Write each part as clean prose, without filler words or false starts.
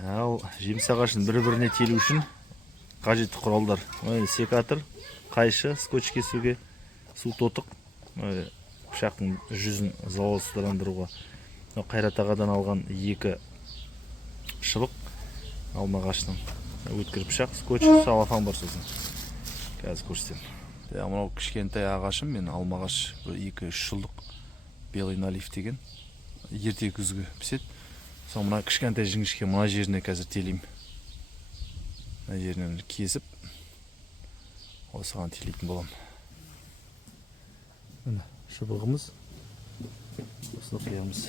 Ал жеміс ағашын бір-біріне телу үшін қажетті құралдар. Секатор, қайшы, скотч кесуге, су тотық, пышақтың жүзін залалсыздандыруға. Қайрат ағадан алған 2 шыбық, алма ағашының өткір пышақ, скотч, салафан бар сосын. Қазір көрсетемін. Мынау кішкентай ағашым, мен алма ағаш 2-3 жылдық белый налив деген. Ерте күзгі піседі. Сол мына кішкентай жіңішке мына жеріне қазір телеймін. Мына жерінен кесіп, осыған телейтін болам. Мына шыбығымыз. Осыны қиямыз.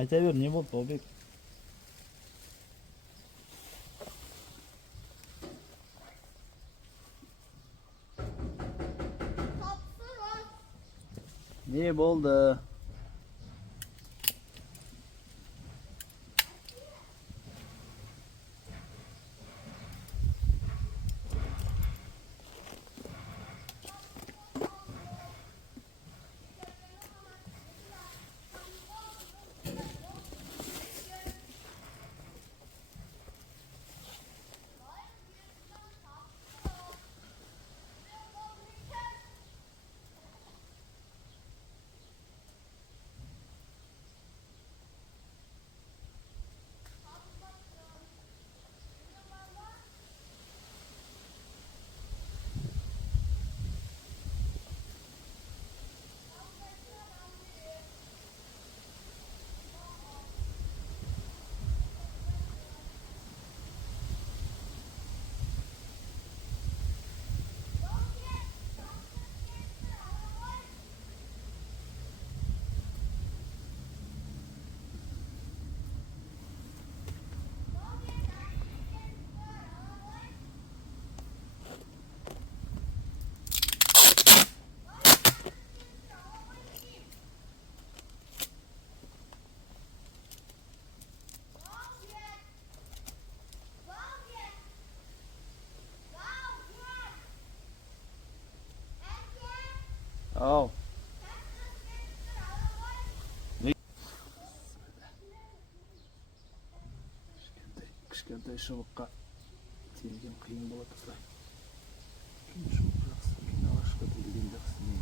Айта бер, не болды, Баубек? Не болды? Ау. Кішкентай шыбыққа телген қиын болады осылай. Шыбық жақсы, ағашқа телген жақсы.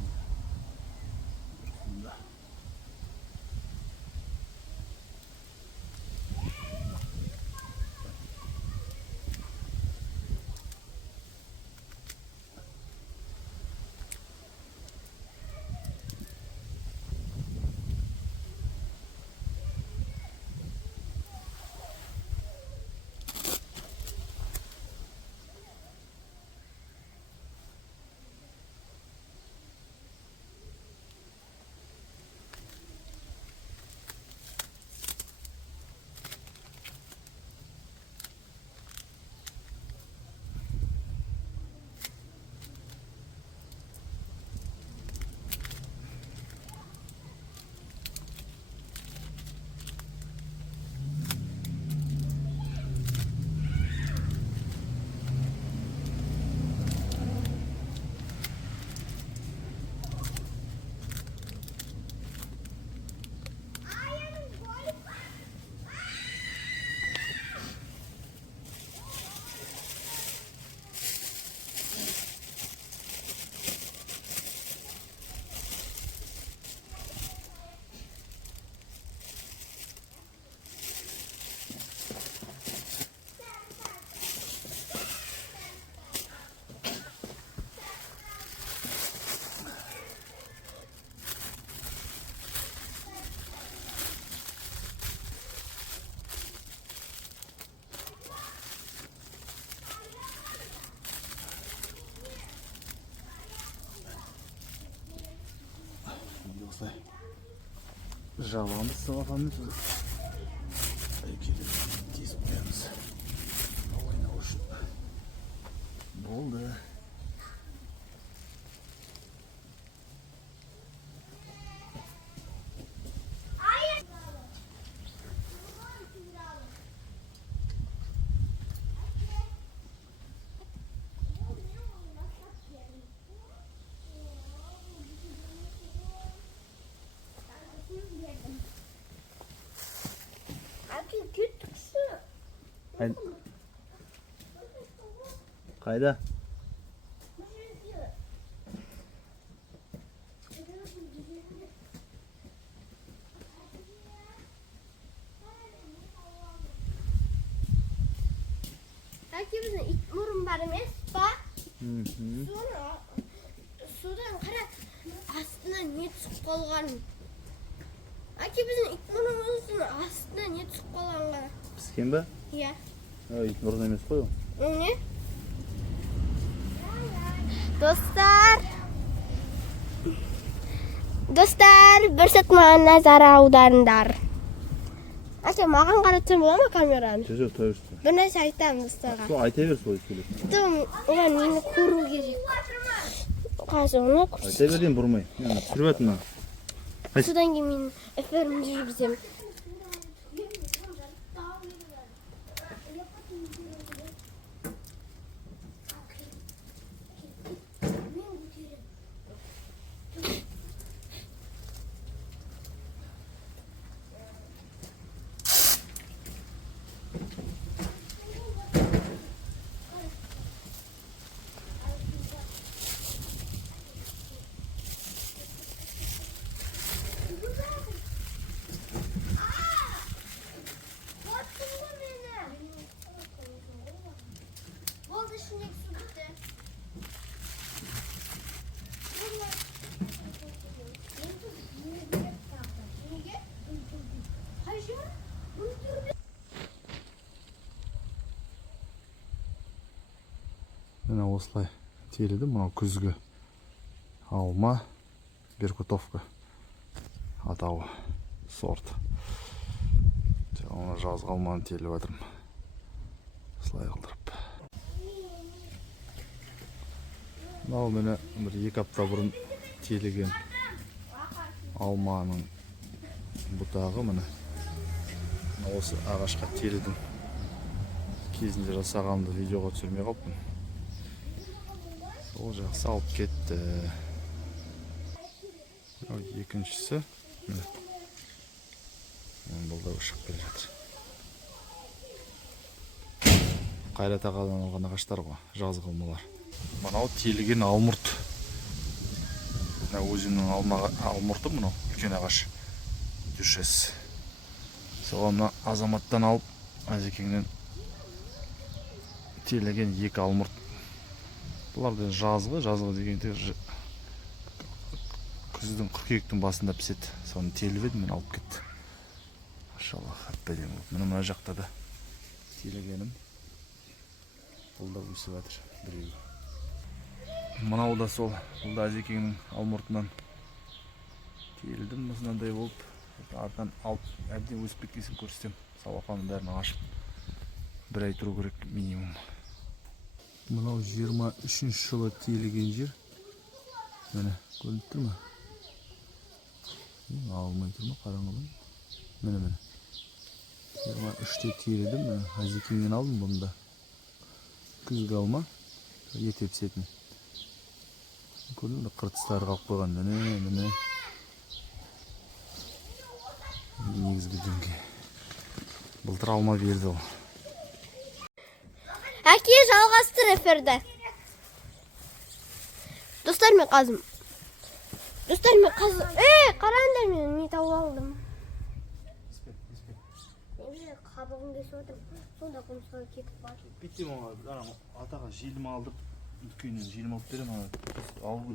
Дұрысында. осылай жабамыз салафанмен тесіп қоямыз. Ойнау үшін болды. Қайда? Әке біздің ит мұрын бар емес па? Содан қара астына не түсіп қалған. Әке біздің ит мұрнымыздың астына не түсіп қалған қара. Піскен ба? Иә. Ит мұрын емес қой ол. Не? Достар, бір сәт маған назар аударыңдар. Әке, маған қаратсам бола ма камераны? Жоқ, той берсін. Bir нәрсе айтамын достарға. Сол айта бер солай сөйлеп. Олар мені көру керек. Қазір оны көрсетейін. Айта берден бұрмай. Мен түсіріп жатырмын. Содан кейін мен эфирімді жүргіземін. Мына осылай терілді. Мынау күзгі алма беркутовка атауы сорт. Оны жазғы алманы теріліп жатырмын. Осылай қылдырып. Мынау мені бір 2 апта бұрын терілген алманың бұтағы міне. Осы ағашқа терілдім. Кезінде жасағанды видеоға түсірмей қалыппын. Ол жақсы алып кетті. Екіншісі бұл да шығып келе жатыр. Қайрат ағадан алған ағаштар ғой, жазғы алмалар. Мынау терілген алмұрт. Өзімнің алмұрты мынау үлкен ағаш. Дүшес. Соған азаматтан алып, Әзекеңнен терілген 2 алмұрт. Бұларды жазғы дегенде күздің қыркүйектің басында піседі. Соны теріліп едім, мен алып кетті. Машаллах, әппәдем болып. Мына жақта да терілгенім. Бұл да өсіп жатыр біреуі. Мынау да сол, бұл да Әзекеңнің алмұртынан терілдім, осындай болып. Артынан алып, әбден өсіп кеткесін көрсетем. Салафанның бәрін ашып, 1 ай тұру керек минимум. Мынау 23 жылы терілген жер. Міне, көрініп тұр ма? Алмай тұр ма, қараңғы. Міне. 23-те терілдім. Әзекеңнен алдым бұнда. Күзгі алма, ерте пісетін. Көрдің бе, қыртыстары қалып қойған. Міне. Негізгі дүнге. Былтыр алма берді ол. Әке, жалғастыр эфирді. Достар, мен қазым. Қараңдар, мен не тауып алдым. Қабығын кесіп отырып, сонда құмысқа кетіп бар. Биттем оңа, атаға желім алдып, үлкеннен желім алып берем, алып